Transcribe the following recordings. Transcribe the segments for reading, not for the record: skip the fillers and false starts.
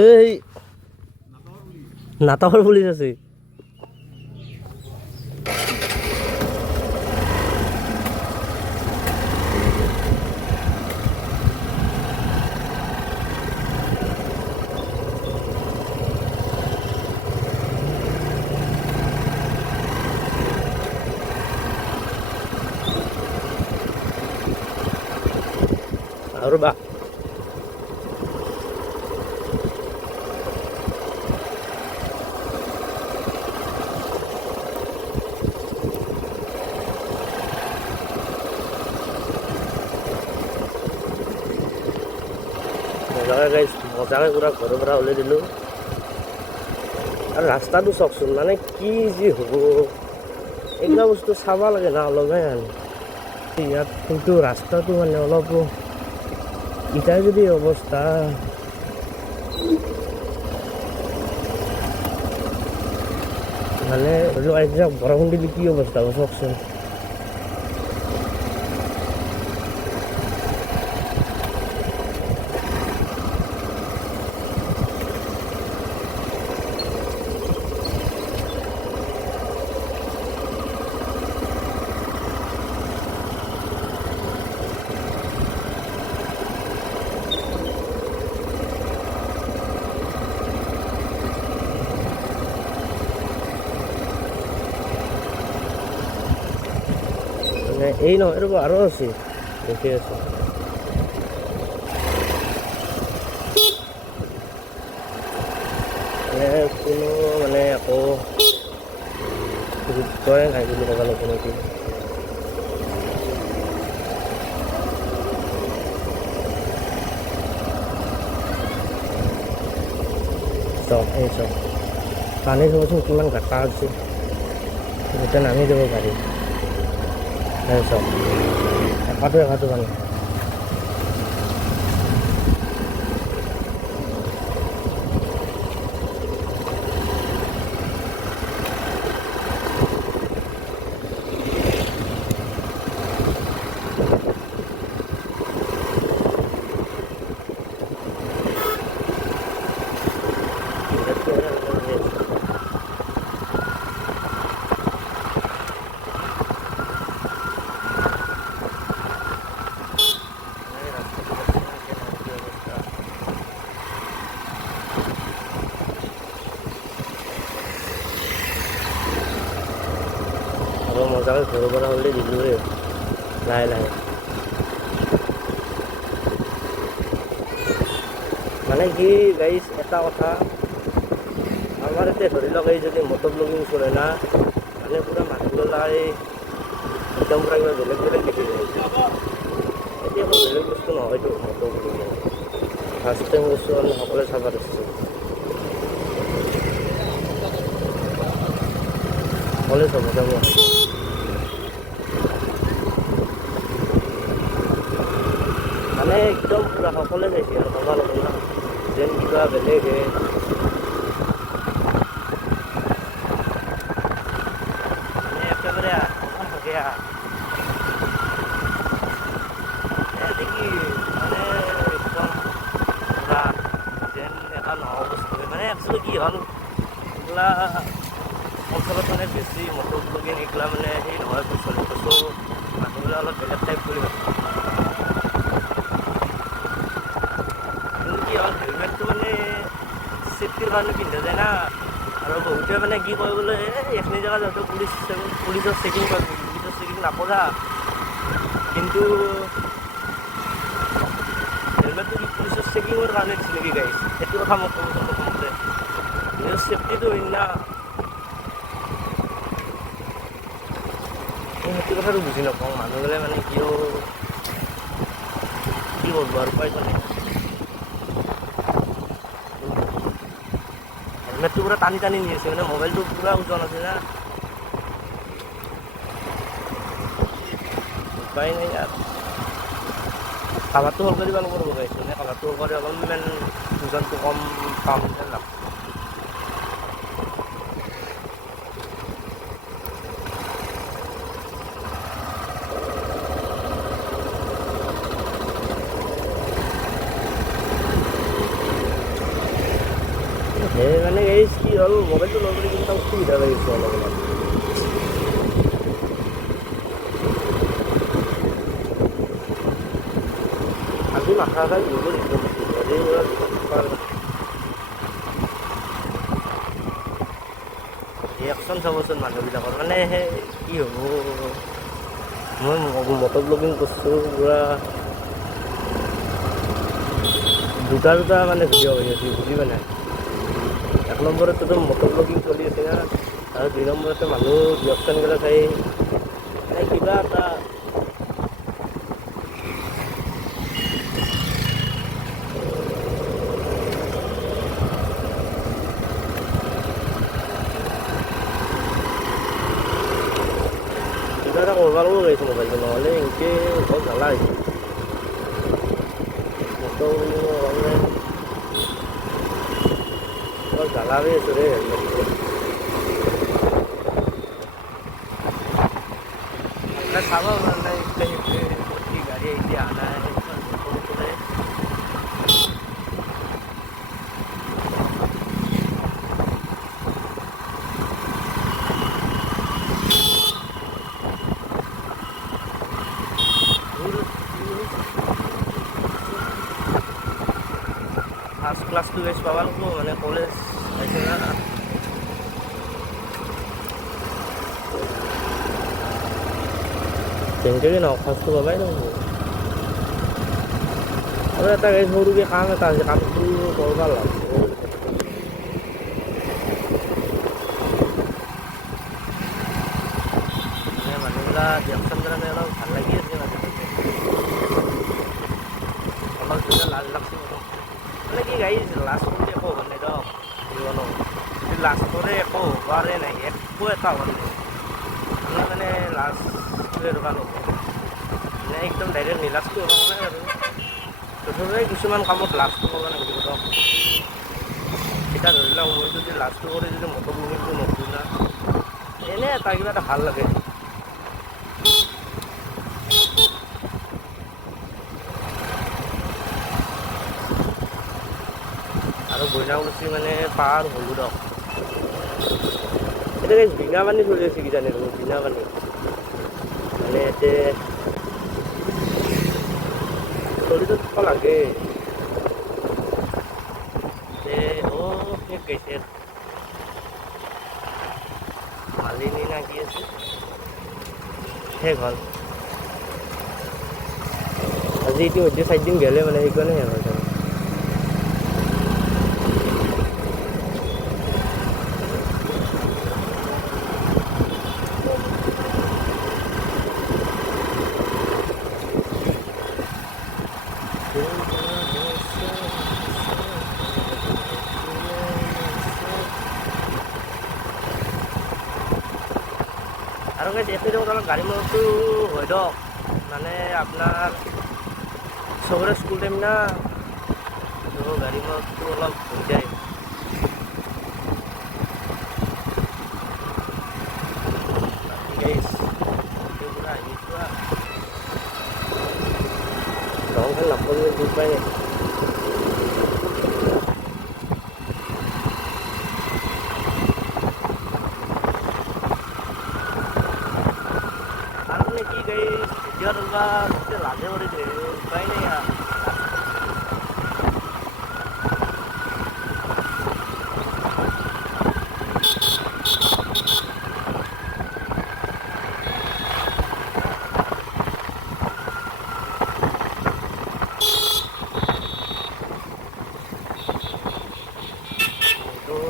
এই নাটকৰ পুলিচ আছে। আৰু বা মজাকে পুৰা ঘৰৰ পৰা ওলাই দিলোঁ। আৰু ৰাস্তাটো চাওকচোন, মানে কি যি হ'ব, এইবিলাক বস্তু চাব লাগে না অলপহে। ইয়াত কিন্তু ৰাস্তাটো মানে অলপ ইটাই যদি অৱস্থা, মানে ধৰি লওক এতিয়া বৰষুণ দিলে কি অৱস্থা হ'ব চাওকচোন। এই নহয় ৰ'ব, আৰু আছে দেখি আছোঁ। কোনো মানে একো গুৰুত্বই নাই বুলি ক'ব লাগিব নেকি। চক এই চক পানী চাবচোন কিমান গাঁটা আছে, গোটেই নামি যাব পাৰি। চব একাটো পানী। আৰু মজাকৈ ঘৰৰ পৰা ওলাই দিলোঁৱে লাহে লাহে। মানে কি গাইছ, এটা কথা আমাৰ ইয়াতে ধৰি লওক, এই যদি মটৰ ব্লগিং চলে না, মানে পুৰা মানুহবিলাক একদম পুৰা কিবা বেলেগ বেলেগ দেখি যায়। এতিয়া আকৌ বেলেগ বস্তু নহয়তো মটৰ ব্লগিং। ফাৰ্ষ্ট টাইম বস্তু আমি সকলোৱে চাব দিছোঁ, সকলোৱে চাব যাব। মানে একদম পুৰা সকলোৱে চাইছে আৰু চাব লাগিব না, যেন কিবা বেলেগহে। মানে একেবাৰে অকণ থাকে দেখি, মানে একদম পুৰা যেন এটা নহ'ব বস্তু। মানে একচুৱেলি কি হ'ল, এইগিলা অঞ্চলত মানে বেছি মটৰ ব্লগিং এইগিলা মানে সেই নহয় চলিব। চ' মানুহবিলাক অলপ বেলেগ টাইপ কৰি ভাবে। কি হ'ল, হেলমেটটো মানে চেফটিৰ কাৰণে পিন্ধা যায় না। আৰু বহুতে মানে কি কয় বোলে, এইখিনি জেগা যাওঁতে পুলিচৰ চেকিং নকৰা, কিন্তু হেলমেটটো কি পুলিচৰ চেকিঙৰ কাৰণে দিছে নেকি গাইছ? সেইটো কথা মই ক'ব প্ৰথমতে, নিজৰ চেফটিটো হয় না। সেইটো কথাটো বুজি নাপাওঁ মানুহবোৰে, মানে কিয় কি কৰিব আৰু উপায়টো নাই। হেলমেটটো পুৰা টানি টানি নি আছে, মানে মোবাইলটো পুৰা ওজন আছে না, উপায় নাই ইয়াত। কাভাৰটো হ'ল কৰিব লাগিব লগাইছোঁ, মানে কাভাৰটো হ'ল কৰি অলপমান ওজনটো কম পাম যেন লাগছে। এই মানে এই কি হ'ল মোবাইলটো লৈ পেলাই কিন্তু অসুবিধা লাগিছে অলপ অলপ। আজি মাথা চাই ঘূৰিব ৰিয়েকশ্যন চাবচোন মানুহবিলাকৰ মানে সেই কি হ'ব। মই মটৰ ব্লগিং কৰিছোঁ পূৰা দুটা মানে ভিডিঅ' হৈ আছে বুজি পাই নাই। এক নম্বৰততো মটৰ ব্লগিং চলি আছে না, আৰু 2 নম্বৰতে মানুহ ৰিয়েকশ্যনবিলাক চাই মানে কিবা এটা কৰিব লাগিব গৈছে মোবাইলটো, নহ'লে এনেকৈ বৰ জ্বালা হৈছে মটৰ ব্লগিঙৰ কাৰণে বৰ জ্বালা হৈ আছোঁ ৰে। চাব মানে গাড়ী এতিয়া অহা নাই ফাৰ্ষ্ট ক্লাছটো গেছ পাব লাগিব মানে কলেজ আহিছে না। যেনেকৈ নহওক ফাৰ্ষ্টটো পাবাই লাগিব। আৰু এটা গাড়ী সৰুকৈ কাম এটা আছে, কামটো কৰিব লাগিব। মানে মানুহবিলাক ৰিয়েকশ্যন কাৰণে অলপ ভাল লাগি আছে মাজে মাজে, অলপ যেতিয়া লাজ লাগছে মানে কি গাড়ী লাজ কৰি একো হোৱা নাই দিয়ক জীৱনত, লাজ কৰে একো হোৱাৰে নাই, একো এটা হোৱা নাই মানে লাজটোৱে দৰকাৰ হ'ব মানে একদম ডাইৰেক্ট নিলাজটো হ'ব নাই আৰু তথাপিও কিছুমান কামত লাজটো কৰিব লাগিব দিয়ক। এতিয়া ধৰি লওক মই যদি লাজটো কৰি যদি মটৰ ব্লগিংটো নকৰোঁ না, এনেই এটা কিবা এটা ভাল লাগে। আৰু বইনাগুচি মানে পাহাৰ হ'লোঁ দিয়ক। এতিয়া বিনা পানী চলি আছে কিজানি বিনা পানী মানে এতিয়া চলিটো থাকিব লাগে। শেষ গৈছে মালিনী না কি আছে শেষ হ'ল আজি ইতিমধ্যে 4 দিন গ'লে মানে সেইকাৰণে শেষ হ'ল। আৰু এইটো অলপ গাড়ী মটৰটো হয় দিয়ক মানে আপোনাৰ চবৰে স্কুল টাইম না, তো গাড়ী মটৰটো অলপ হৈ যায়। দংখন নাপৰিলে দুখ পাই নাই। লাজে কৰি দিয়ে উপায় নাই।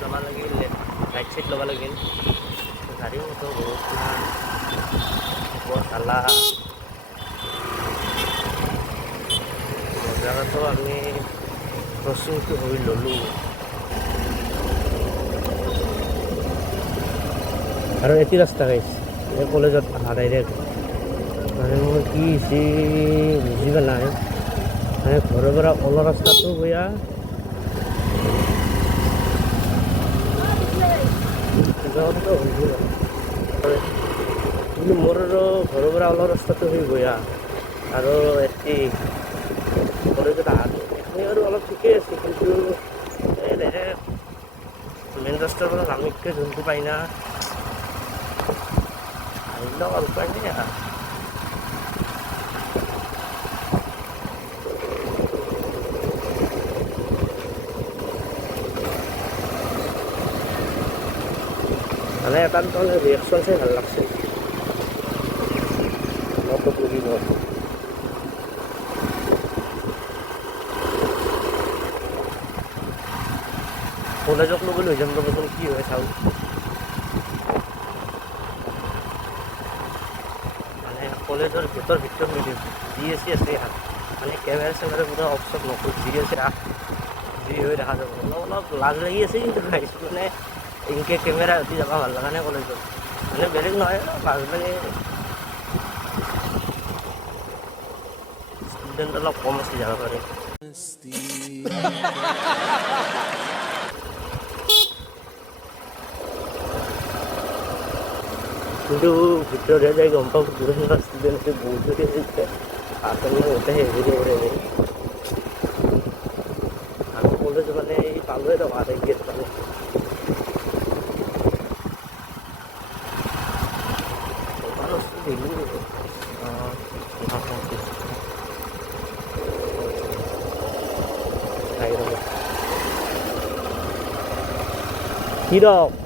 যাব লাগিল ৰাইট চাইড ল'ব লাগিল, গাড়ী মটৰ বহুত বৰ জ্বালা। জেগাটো আমি ক্ৰচিংটো হৈ ল'লোঁ আৰু এটি ৰাস্তা গাইছে এই কলেজত অহা ডাইৰেক্ট মানে মোৰ কি হৈছে বুজি পোৱা নাই। মানে ঘৰৰ পৰা ওলোৱা ৰাস্তাটো বেয়া, কিন্তু মোৰ আৰু ঘৰৰ পৰা ওলোৱা ৰাস্তাটো সেই বেয়া আৰু এটি কলেজত অহাটো আৰু অলপ ঠিকেই আছে, কিন্তু এই ডাইৰেক্ট ৰাস্তাৰ পৰা নামিতকৈ যোনটো পাই না আহিলেও আৰু উপায় নাই আৰু মানে এটা তাৰমানে ৰিয়েকশ্যন চাই ভাল লাগছে মটত লগি ঘৰ কলেজক লগে লৈ যাম ৰ'বচোন কি হয় চাওঁ মানে কলেজৰ ভিতৰত জি এছ চি আছে মানে কেমেৰা চেমেৰা পুৰা অফ চফ নকৰোঁ জি এছ চি যি হৈ দেখা যাব অলপ লাজ লাগি আছে কিন্তু আহিছোঁ মানে এনেকৈ কেমেৰা উঠি যাব ভাল লগা নাই কলেজত মানে বেলেগ নহয় লাজ লাগে ষ্টুডেণ্ট অলপ কম আছে যাব পাৰে কিন্তু ভিতৰতে যাই গম পাওঁ পুৰণা ষ্টুডেণ্ট আছে বহুত যদি আছে আচলতে গোটেই হেৰি কৰে আমি কলেজ মানে এই পালোৱে টকা গেট পালে হিৰক